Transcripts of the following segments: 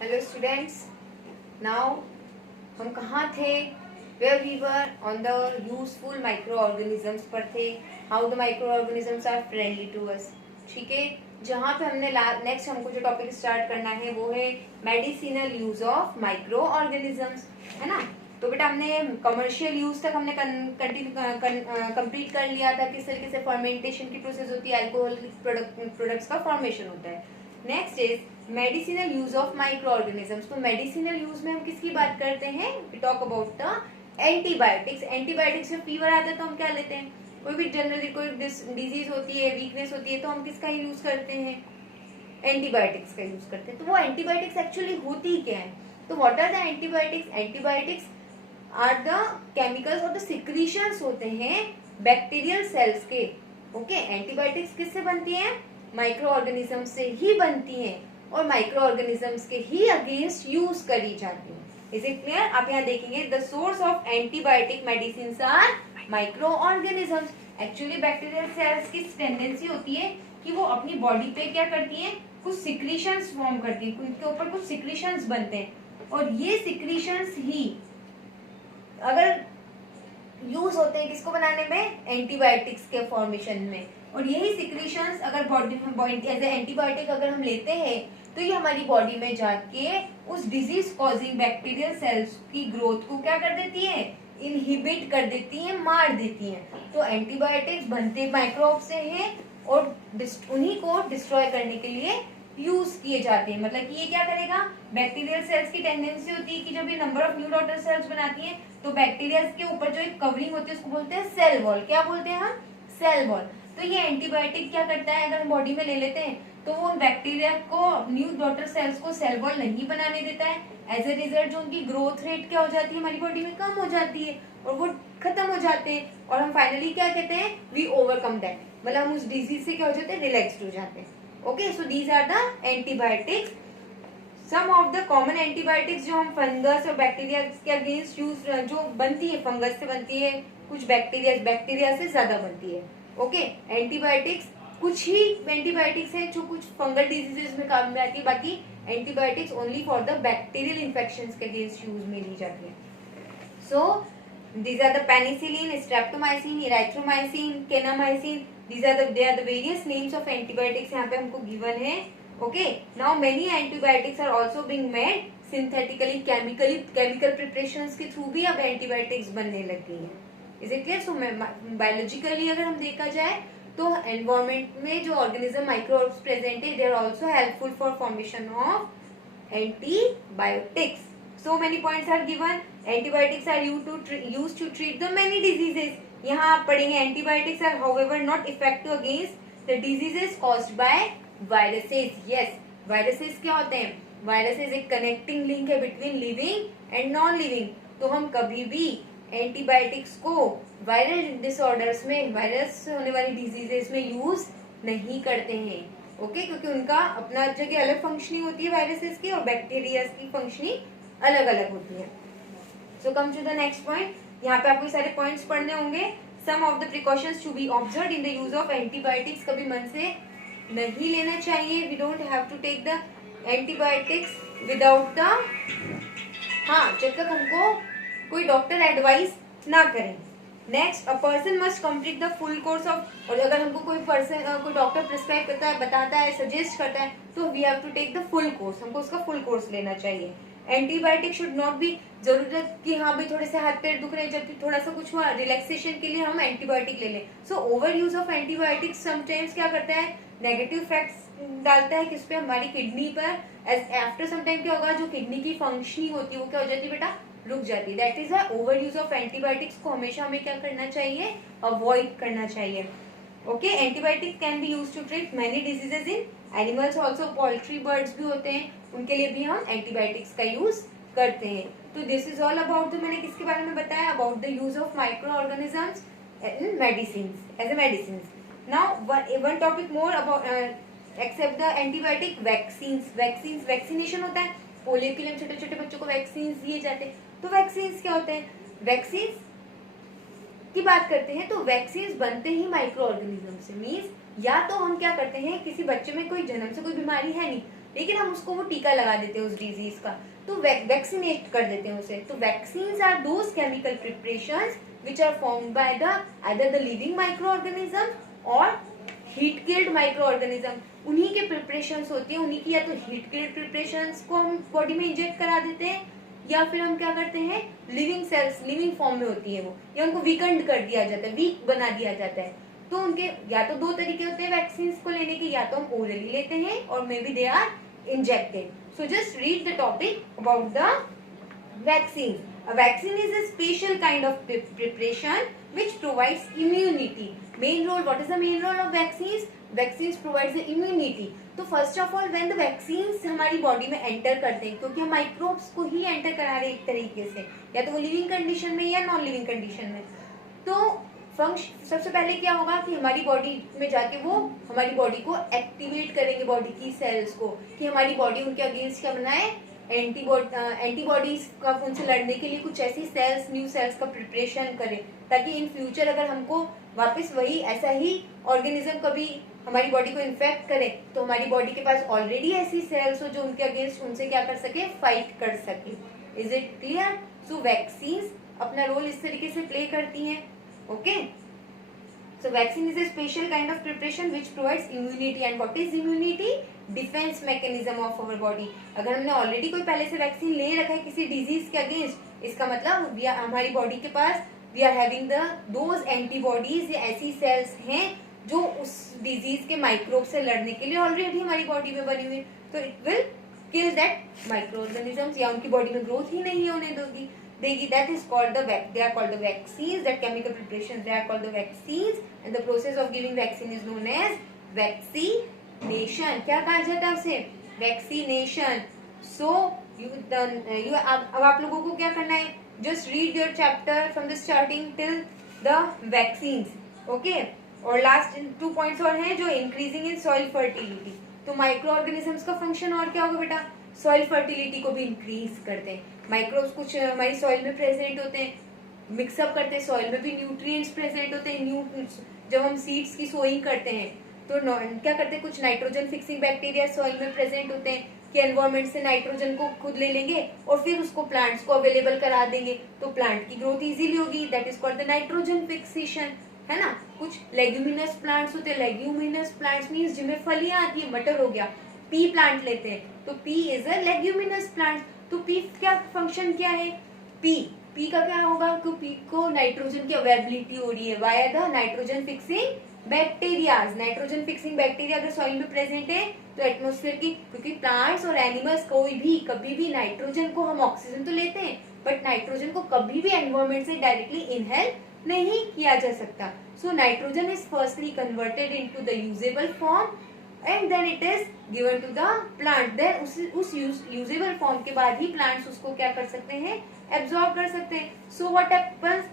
Hello students, now हम कहाँ थे? Where we were on the useful micro organisms पर थे। How the micro organisms are friendly to us. ठीक है, जहाँ पे हमने नेक्स्ट हमको जो टॉपिक स्टार्ट करना है वो है medicinal use of micro organisms, है ना। तो बेटा हमने कमर्शियल यूज तक हमने कंप्लीट कर लिया था, किस तरीके से फर्मेंटेशन की प्रोसेस होती है, अल्कोहल प्रोडक्ट्स का फॉर्मेशन होता है। Next is medicinal use of micro organisms. तो मेडिसिनल यूज में हम किसकी बात करते हैं? We talk about the antibiotics. Antibiotics में फीवर आता है तो हम क्या लेते हैं? कोई भी जनरली कोई डिजीज होती है, वीकनेस होती है, तो हम किसका यूज करते हैं? एंटीबायोटिक्स का यूज करते हैं। तो वो एंटीबायोटिक्स एक्चुअली होती क्या है? तो what are the antibiotics? Antibiotics are the chemicals और द सिक्रीशंस होते हैं बैक्टीरियल सेल्स के। ओके, एंटीबायोटिक्स किससे बनती हैं? माइक्रो ऑर्गेनिज्म से ही बनती हैं और माइक्रो ऑर्गेनिजम्स के ही अगेंस्ट यूज करी जाती है। Is it clear? आप यहाँ देखेंगे the source of antibiotic medicine are micro organisms. Actually bacterial cells की टेंडेंसी होती है कि वो अपनी बॉडी पे क्या करती हैं, कुछ सिक्रीशंस फॉर्म करती है, उनके ऊपर कुछ सिक्रीशंस बनते हैं और ये सिक्रीशंस ही अगर यूज होते हैं किसको बनाने में? एंटीबायोटिक्स के फॉर्मेशन में। और यही सिक्रीशंस अगर बॉडी में एज ए एंटीबायोटिक अगर हम लेते हैं तो ये हमारी बॉडी में जाके उस डिजीज कॉजिंग बैक्टीरियल सेल्स की ग्रोथ को क्या कर देती है? इनहिबिट कर देती है, मार देती है। तो एंटीबायोटिक्स बनते माइक्रोब से हैं और उन्हीं को डिस्ट्रॉय करने के लिए यूज किए जाते हैं। मतलब कि ये क्या करेगा? बैक्टीरियल सेल्स की टेंडेंसी होती है कि जब ये number of new daughter cells बनाती हैं तो बैक्टीरिया के ऊपर जो एक कवरिंग होती है उसको बोलते हैं सेल वॉल। क्या बोलते हैं हम? Cell wall. तो ये एंटीबायोटिक क्या करता है, अगर हम बॉडी में ले लेते हैं तो वो बैक्टीरिया को, न्यू डॉटर सेल्स को सेल वॉल नहीं बनाने देता है। एज ए रिजल्ट जो उनकी ग्रोथ रेट क्या हो जाती है हमारी बॉडी में? कम हो जाती है और वो खत्म हो जाते हैं और हम फाइनली क्या कहते हैं? We overcome that. मतलब हम उस डिजीज से क्या हो जाते हैं? रिलैक्स्ड हो जाते हैं। Okay, so these are the antibiotics. Some of the common antibiotics जो हम फंगस और बैक्टीरिया के अगेंस्ट यूज जो बनती है, फंगस से बनती है, कुछ बैक्टीरिया से ज्यादा बनती है। ओके, एंटीबायोटिक्स कुछ ही एंटीबायोटिक्स हैं जो कुछ फंगल डिजीजेस में काम में आती है, बाकी antibiotics only for the bacterial infections के अगेंस्ट यूज में ली जाती है। सो these are the penicillin, streptomycin, erythromycin, kanamycin. They are the various names of antibiotics यहाँ पे हमको given है। Okay, now many antibiotics are also being made synthetically, chemical preparations के through भी अब antibiotics बनने लग गई हैं। Is it clear? So biologically अगर हम देखा जाए तो environment में जो organism microbes present है, they are also helpful for formation of antibiotics. So many points are given. Antibiotics are used to treat the many diseases. यहाँ आप पढ़ेंगे antibiotics are however not effective against the diseases caused by viruses. Yes, viruses क्या होते हैं? Viruses एक connecting link है between living and non-living. तो हम कभी भी antibiotics को वायरल डिसऑर्डर्स में, वायरस होने वाली डिजीजेस में यूज नहीं करते हैं। ओके, क्योंकि उनका अपना जगह अलग फंक्शनिंग होती है वायरसेस की और बैक्टीरिया की फंक्शनिंग अलग अलग होती है। So come to the next point. यहाँ पे आपको सारे पॉइंट्स पढ़ने होंगे। Some of the precautions to be observed in the use of antibiotics. कभी मन से नहीं लेना चाहिए। We don't have to take the antibiotics without the, हाँ, जब तक हमको कोई डॉक्टर एडवाइस ना करें। Next, a person must complete the full course of, और अगर हमको कोई डॉक्टर प्रिस्क्राइब करता है, बताता है, सजेस्ट करता है तो we have to take the full course. हमको उसका फुल कोर्स लेना चाहिए। एंटीबायोटिक शुड नॉट बी जरूरत कि हाँ भाई थोड़े से हाथ पैर दुख रहे हैं, जबकि थोड़ा सा कुछ हुआ रिलैक्सेशन के लिए हम एंटीबायोटिक ले लें। So over use of antibiotics sometimes क्या करता है? नेगेटिव इफेक्ट्स डालता है किस पे? हमारी किडनी पर। आफ्टर सम टाइम क्या होगा? जो किडनी की फंक्शनिंग होती है वो क्या हो जाती है बेटा? रुक जाती है। That is a over use of antibiotics को हमेशा हमें क्या करना चाहिए? अवॉइड करना चाहिए। Okay, antibiotics can be use to treat many diseases in animals also. Poultry, birds भी होते हैं, उनके लिए भी हम एंटीबायोटिक्स का यूज करते हैं। तो दिस इज ऑल अबाउट, मैंने किसके बारे में बताया? About the use of micro organisms in medicine, as a medicine. Now one topic more about except the antibiotic, vaccine. Vaccination होता है, पोलियो के लिए छोटे छोटे बच्चों को वैक्सीन दिए जाते हैं। तो वैक्सीन क्या होते हैं? वैक्सीन की बात करते हैं तो वैक्सीन बनते ही माइक्रो ऑर्गेनिज्म से। मीन्स या तो हम क्या करते हैं, किसी बच्चे में कोई जन्म से कोई बीमारी है नहीं लेकिन हम उसको वो टीका लगा देते हैं उस डिजीज का, तो वैक्सीनेट कर देते हैं उसे। तो vaccines are those chemical preparations which are formed by the either the living micro organism और हीट किल्ड माइक्रो ऑर्गेनिज्म। उन्हीं के प्रिपरेशंस होती हैं, उन्हीं की या तो हीट किल्ड प्रिपरेशंस को हम बॉडी में इंजेक्ट करा देते हैं, या फिर हम क्या करते हैं लिविंग सेल्स, लिविंग फॉर्म में होती है वो, या उनको वीकेंड कर दिया जाता है, वीक बना दिया जाता है। तो उनके या तो दो तरीके होते हैं वैक्सीन को लेने के, या तो हम ओरली लेते हैं और may be they are injected. So just read the topic about the vaccine. A vaccine is a special kind of preparation which provides immunity. Main role, what is the main role of vaccines? Vaccines provides the immunity. तो first of all when the vaccines हमारी body में enter करते हैं, क्योंकि हम microbes को ही enter करा रहे हैं एक तरीके से, या तो वो लिविंग कंडीशन में या नॉन लिविंग कंडीशन में, तो सबसे पहले क्या होगा कि हमारी बॉडी में जाके वो हमारी बॉडी को एक्टिवेट करेंगे, बॉडी की सेल्स को, कि हमारी बॉडी उनके अगेंस्ट क्या बनाए, एंटीबॉडीज का उनसे लड़ने के लिए कुछ ऐसी सेल्स, न्यू सेल्स का प्रिपरेशन करें, ताकि इन फ्यूचर अगर हमको वापस वही ऐसा ही ऑर्गेनिज्म कभी हमारी बॉडी को इन्फेक्ट करे, तो हमारी बॉडी के पास ऑलरेडी ऐसी सेल्स हो जो उनके अगेंस्ट उनसे क्या कर सके, फाइट कर सके। Is it clear? So vaccines अपना रोल इस तरीके से प्ले करती हैं। Okay, so vaccine is a special kind of preparation which provides immunity. And what is immunity? Defense mechanism of our body. अगर हमने ऑलरेडी कोई पहले से वैक्सीन ले रखा है किसी डिजीज के अगेंस्ट, इसका मतलब हमारी बॉडी के पास we are having those antibodies, या ऐसी सेल्स हैं जो उस डिजीज के माइक्रोब से लड़ने के लिए ऑलरेडी हमारी बॉडी में बनी हुई, तो it will kill that micro organisms, या उनकी बॉडी में ग्रोथ ही नहीं होने देगी। That is called they are called the vaccines. That chemical preparations, they are called the vaccines, and the process of giving vaccine is known as vaccination. क्या कहा जाता है उसे? Vaccination. So अब आप लोगों को क्या करना है? Just read your chapter from the starting till the vaccines. Okay? और लास्ट 2 पॉइंट्स और हैं जो इंक्रीजिंग इन सॉइल फर्टिलिटी। तो माइक्रो ऑर्गेनिजम्स का फंक्शन और क्या होगा बेटा? सॉइल फर्टिलिटी को भी इंक्रीज करते हैं। माइक्रोब्स कुछ हमारी सॉइल में प्रेजेंट होते हैं, मिक्सअप करते हैं, सॉइल में भी न्यूट्रिएंट्स प्रेजेंट होते हैं। जब हम सीड्स की सोइंग करते हैं तो क्या करते हैं, कुछ नाइट्रोजन फिक्सिंग बैक्टीरिया सॉइल में प्रेजेंट होते हैं कि एनवायरमेंट से नाइट्रोजन को खुद ले लेंगे और फिर उसको प्लांट्स को अवेलेबल करा देंगे, तो प्लांट की ग्रोथ इजीली होगी। That is called the nitrogen fixation, है ना। कुछ लेग्यूमिनस प्लांट्स होते हैं, लेग्यूमिनस प्लांट्स मींस जिनमें फलियां आती है, मटर हो गया। पी प्लांट लेते हैं तो P is a leguminous plant. तो पी क्या फंक्शन क्या है? पी का क्या होगा कि पी को नाइट्रोजन की अवेलेबिलिटी हो रही है via the nitrogen fixing bacterias. Nitrogen fixing bacteria अगर सॉइल में प्रेजेंट है तो एटमोस्फेयर की, क्योंकि प्लांट्स और एनिमल्स कोई भी कभी भी नाइट्रोजन को, हम ऑक्सीजन तो लेते हैं बट नाइट्रोजन को कभी भी एनवायरमेंट से डायरेक्टली इनहेल नहीं किया जा सकता। So nitrogen is firstly converted into the usable form and then it is given to the plant. Then उस यूजेबल फॉर्म के बाद ही प्लांट्स उसको क्या कर सकते हैं, एब्जॉर्ब कर सकते हैं। So what happens,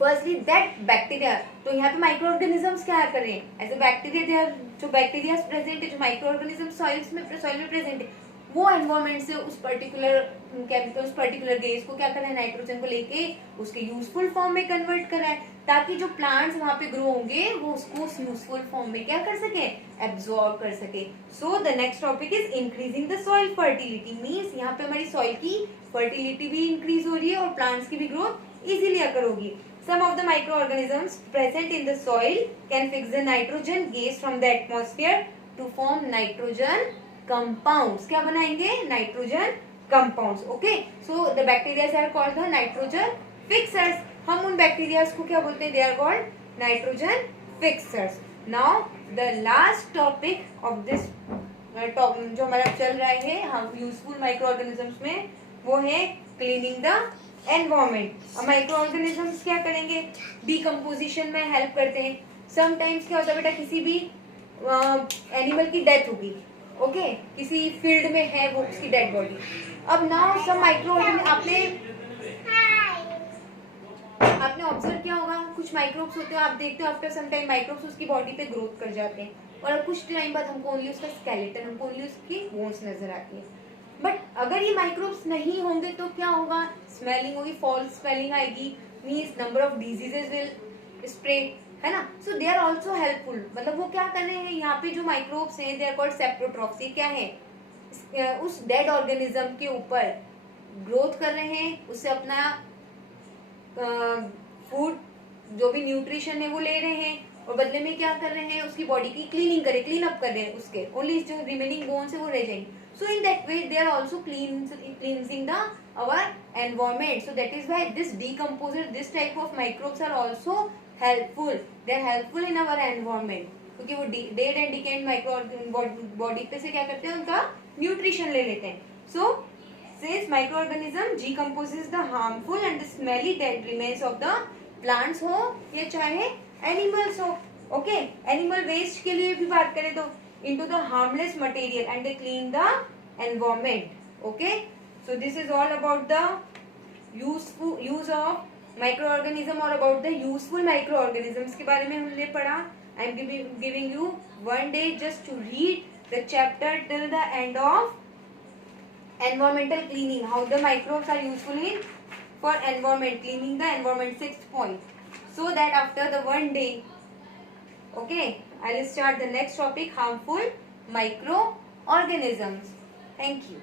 firstly that bacteria, तो यहाँ पे माइक्रो ऑर्गेनिजम्स क्या कर रहे हैं, as a bacteria they are, जो बैक्टीरिया प्रेजेंट है, जो माइक्रो ऑर्गेनिज्म सॉइल में प्रेजेंट है, वो एनवायरमेंट से उस पर्टिकुलर केमिकल, उस पर्टिकुलर गैस को क्या करा है, नाइट्रोजन को लेके उसके यूजफुल फॉर्म में कन्वर्ट करा है, ताकि जो प्लांट्स वहां पे ग्रो होंगे वो उसको उस यूजफुल फॉर्म में क्या कर सके, एब्जॉर्ब कर सके। So the next topic is increasing the soil fertility. Means यहाँ पे हमारी सॉइल की फर्टिलिटी भी इंक्रीज हो रही है और प्लांट्स की भी ग्रोथ इजीली अकर होगी। Some of the microorganisms present in the soil can fix the nitrogen gas from the atmosphere to form nitrogen compounds. क्या बनाएंगे, nitrogen compounds. Okay, so the bacteria are called the nitrogen fixers. हम उन bacteria को क्या बोलते हैं, they are called nitrogen fixers. Now the last topic of this जो हमारा चल रहा है हम यूजफुल माइक्रो ऑर्गेनिजम्स में, वो है cleaning the environment. Micro organisms क्या करेंगे, डिकम्पोजिशन में हेल्प करते हैं। समटाइम्स क्या होता है बेटा, किसी भी एनिमल की डेथ होगी, ओके, किसी फील्ड में है वो उसकी डेड बॉडी। अब नाउ सम माइक्रो आपने ऑब्जर्व किया होगा, कुछ माइक्रोब्स होते हैं, आप देखते हो आफ्टर सम टाइम माइक्रोब्स उसकी बॉडी पे ग्रोथ कर जाते हैं और कुछ टाइम बाद हमको ओनली उसका स्केलेटन, हमको ओनली उसकी बोन्स नजर आती है। बट अगर ये माइक्रोब्स नहीं होंगे तो क्या होगा, स्मेलिंग होगी, फॉल्स स्मेलिंग आएगी, means number of diseases will spread, है ना। सो दे आर ऑल्सो हेल्पफुल, मतलब वो क्या कर रहे हैं, यहाँ पे जो माइक्रोब्स हैं दे आर कॉल्ड सेप्रोट्रॉप्स। ये क्या है, उस डेड ऑर्गेनिज्म के ऊपर ग्रोथ कर रहे हैं, उससे अपना फूड जो भी न्यूट्रिशन है वो ले रहे हैं, और बदले में क्या कर रहे हैं, उसकी बॉडी की क्लीन अप कर रहे हैं, उसके ओनली जो रिमेनिंग बोन्स है वो रह जाएंगे. So in that way they are also cleansing the our environment. So that is why this decomposer, this type of microbes are also helpful. They are helpful in our environment क्योंकि वो dead and decayed micro body पे से क्या करते हैं, उनका nutrition ले लेते हैं. So since microorganism decomposes the harmful and the smelly dead remains of the plants हो या चाहे animals हो. Okay, animal waste के लिए भी बात करें तो into the harmless material and they clean the environment. Okay, so this is all about the use of microorganism or about the useful microorganisms के बारे में हमने पढ़ा. I am giving you one day just to read the chapter till the end of environmental cleaning, how the microbes are useful in for environment, cleaning the environment, 6th point, so that after the one day, okay, I will start the next topic, harmful microorganisms. Thank you.